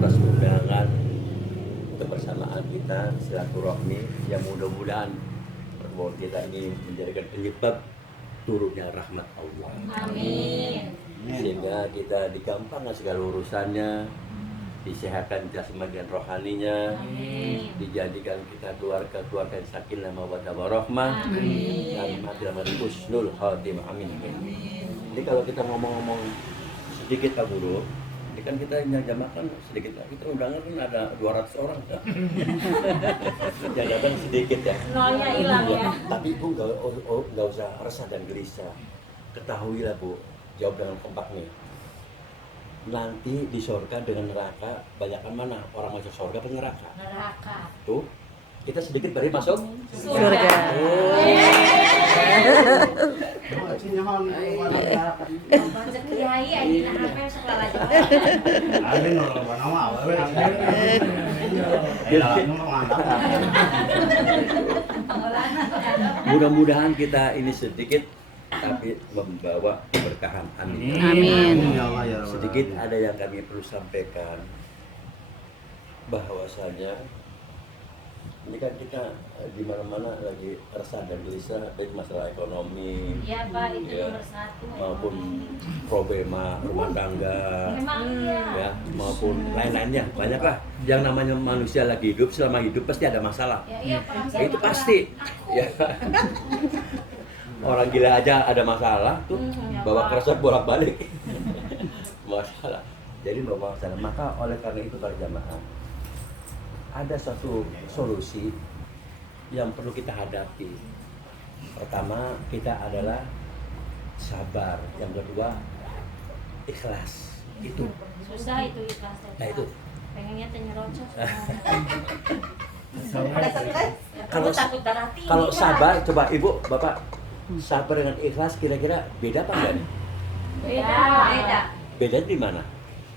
atas undangan kebersamaan kita silaturahmi yang mudah-mudahan pertemuan kita ini menjadikan penyebab turunnya rahmat Allah. Amin. Sehingga kita digampangkan segala urusannya, disehatkan jasmani dan rohaninya, Amin. dijadikan kita keluarga yang sakinah mawaddah warahmah, dan mati dalam husnul khatimah. Amin. Jadi kalau kita ngomong-ngomong sedikit Pak Guru, ini kan kita jamakan sedikit, kita undangan kan ada 200 orang ya. Yang datang sedikit ya. Nolnya hilang ya. Tapi Ibu nggak usah resah dan gelisah. Ketahuilah Bu, jawab dengan kompaknya. Nanti di surga dengan neraka, banyakan mana orang masuk surga atau neraka? Neraka. Tuh, kita sedikit baru masuk Surga. Baca kiai aja neraka sekolah aja. Mudah-mudahan kita ini sedikit tapi membawa keberkahan. Amin. Amin. Sedikit ada yang kami perlu sampaikan, bahwasanya ini kan kita di mana-mana lagi resah dan gelisah baik masalah ekonomi, Iya Pak, itu ya, nomor satu. maupun problema rumah tangga, Memang iya. ya, maupun lain-lainnya. Banyaklah yang namanya manusia lagi hidup, selama hidup pasti ada masalah. Ya, iya, Pak. Ya, itu pasti. Ya. Orang gila aja ada masalah tuh, bawa keresek bolak-balik. Masalah. Jadi bawa masalah. Maka oleh karena itu para jamaah, ada satu solusi yang perlu kita hadapi. Pertama, kita adalah sabar. Yang kedua, ikhlas. Itu. Susah itu ikhlas. Nah, itu. Pengennya nyerocos. Kalau takut darah tinggi. Kalau Kak. sabar, coba Ibu, Bapak, sabar dengan ikhlas kira-kira beda apa enggak nih? Beda. Beda di mana?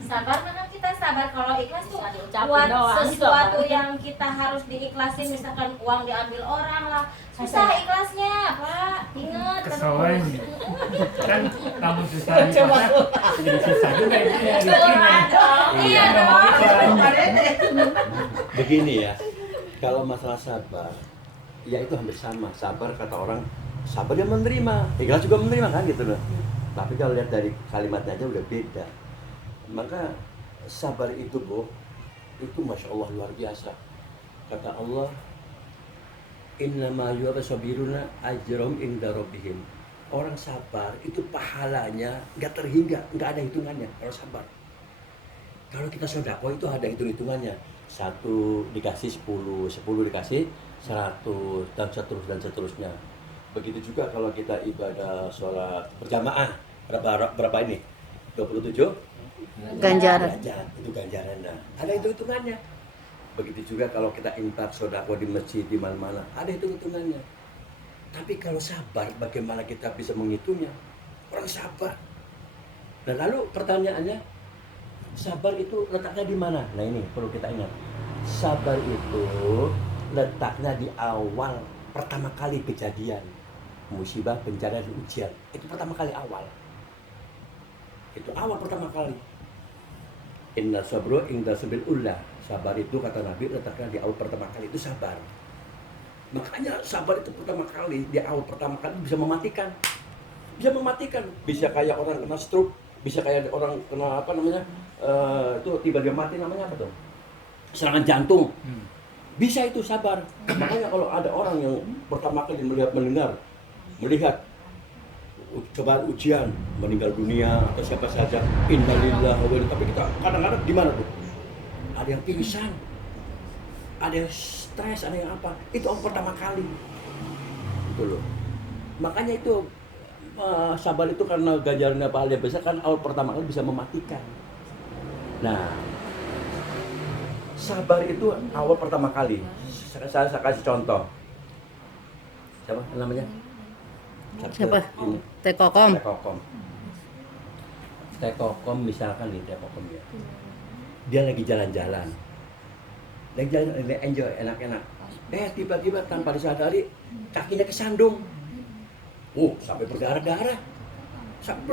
Sabar mana kita sabar, kalau ikhlas tuh diucapin buat doang. sesuatu yang kita harus diikhlasin, misalkan uang diambil orang lah, susah ikhlasnya Pak, ingat Kesoan kan kamu susah jadi susah juga itu ya. Iya dong. Begini ya, kalau masalah sabar, ya itu hampir sama. Sabar kata orang, sabar dia menerima, ikhlas juga menerima kan gitu loh. Tapi kalau lihat dari kalimatnya aja udah beda. Maka sabar itu Bu, itu Masya Allah luar biasa. Kata Allah, innama yuwafasabiruna ajrum inda rabbihim. Orang sabar itu pahalanya nggak terhingga, nggak ada hitungannya kalau sabar. Kalau kita sedekah itu ada hitung-hitungannya. 1 dikasih 10, 10 dikasih 100 dan seterusnya. Begitu juga kalau kita ibadah sholat berjamaah, berapa ini? 27 Ganjaran. itu ganjaran. Nah, ada hitung-hitungannya. Begitu juga kalau kita infak sedekah di masjid di mana-mana, ada hitung-hitungannya. Tapi kalau sabar, bagaimana kita bisa menghitungnya? Orang sabar. Nah, lalu pertanyaannya, sabar itu letaknya di mana? Nah, ini perlu kita ingat. Sabar itu letaknya di awal pertama kali kejadian musibah, bencana, dan ujian. Itu pertama kali awal. Itu awal pertama kali. Inna sabru inda sabil ullah. Sabar itu kata Nabi letaknya di awal pertama kali, itu sabar. Makanya sabar itu pertama kali, di awal pertama kali bisa mematikan. Bisa mematikan. Bisa kayak orang kena stroke, bisa kayak orang kena apa namanya? Itu tiba-tiba mati, namanya apa tuh? Serangan jantung. Bisa itu sabar. Makanya kalau ada orang yang pertama kali melihat cobaan ujian, meninggal dunia atau siapa saja, innalillahi wa inna, tapi kita kadang-kadang di mana tuh? Ada yang pingsan, ada yang stres, ada yang apa? Itu orang pertama kali. Itu loh. Makanya itu sabar itu karena ganjarannya pahala besar kan awal pertama kali bisa mematikan. Nah, sabar itu awal pertama kali. Saya kasih contoh. Siapa namanya? Siapa? Ini. Tekokom. Tekokom misalkan nih, Tekokom ya. Dia lagi jalan-jalan. Lagi jalan, enjoy, enak-enak. Tiba-tiba tanpa disadari kakinya kesandung. Sampai berdarah-darah. Sampai